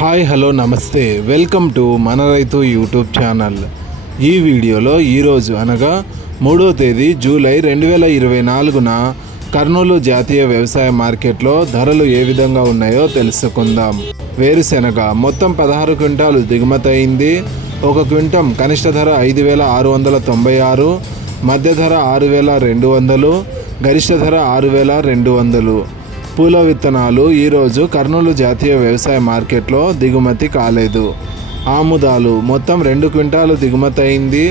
Hi hello నమస్తే welcome to మన రైతు యూట్యూబ్ ఛానల్. ఈ వీడియోలో ఈరోజు అనగా 3వ తేదీ జూలై 2024న కర్నూలు జాతీయ వ్యవసాయ మార్కెట్లో ధరలు ఏ విధంగా ఉన్నాయో తెలుసుకుందాం. వేరుశెనగ మొత్తం 16 క్వింటాలు దిగుమతి అయింది. ఒక క్వింటం కనిష్ట ధర 5,696, మధ్య ధర 6,200, గరిష్ట ధర 6,200. పూల విత్తనాలు ఈరోజు కర్నూలు జాతీయ వ్యవసాయ మార్కెట్లో దిగుమతి కాలేదు. ఆముదాలు మొత్తం 2 క్వింటాలు దిగుమతి అయింది.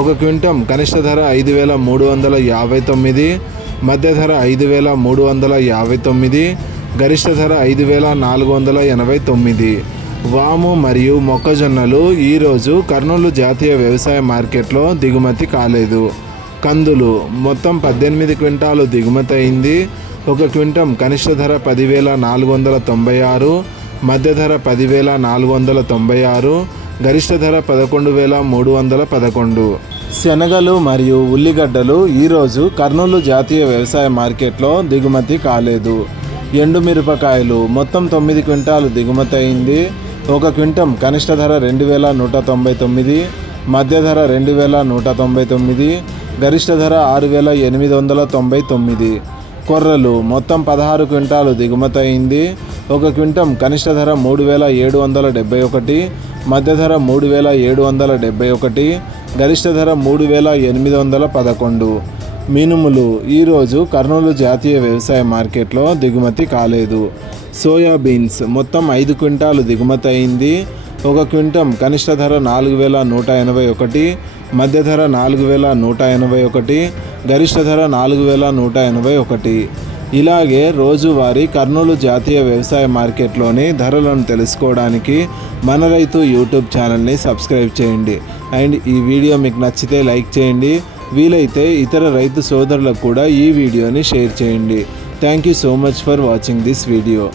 ఒక క్వింటం కనిష్ట ధర 5,359, మధ్య ధర 5,359, గరిష్ట ధర 5,489. వాము మరియు మొక్కజొన్నలు ఈరోజు కర్నూలు జాతీయ వ్యవసాయ మార్కెట్లో దిగుమతి కాలేదు. కందులు మొత్తం 18 క్వింటాలు దిగుమతి అయింది. ఒక క్వింటం కనిష్ట ధర 10,496, మధ్య ధర 10,496, గరిష్ట ధర 11,311. శనగలు మరియు ఉల్లిగడ్డలు ఈరోజు కర్నూలు జాతీయ వ్యవసాయ మార్కెట్లో దిగుమతి కాలేదు. ఎండుమిరపకాయలు మొత్తం 9 క్వింటాలు దిగుమతి అయింది. ఒక క్వింటం కనిష్ట ధర 2,199, మధ్య ధర 2,199, గరిష్ట ధర 6,899. కొర్రలు మొత్తం 16 క్వింటాలు దిగుమతి అయింది. ఒక క్వింటం కనిష్ట ధర 3,771, మధ్య ధర 3,771, గరిష్ట ధర 3,811. మినుములు ఈరోజు కర్నూలు జాతీయ వ్యవసాయ మార్కెట్లో దిగుమతి కాలేదు. సోయాబీన్స్ మొత్తం 5 క్వింటాలు దిగుమతి అయింది. ఒక క్వింటం కనిష్ట ధర 4,181, మధ్య ధర 4,181, గరిష్ట ధర 4,181. ఇలాగే రోజువారీ కర్నూలు జాతీయ వ్యవసాయ మార్కెట్లోని ధరలను తెలుసుకోవడానికి మన రైతు యూట్యూబ్ ఛానల్ని సబ్స్క్రైబ్ చేయండి. అండ్ ఈ వీడియో మీకు నచ్చితే లైక్ చేయండి. వీలైతే ఇతర రైతు సోదరులకు కూడా ఈ వీడియోని షేర్ చేయండి. Thank you so much for watching this video.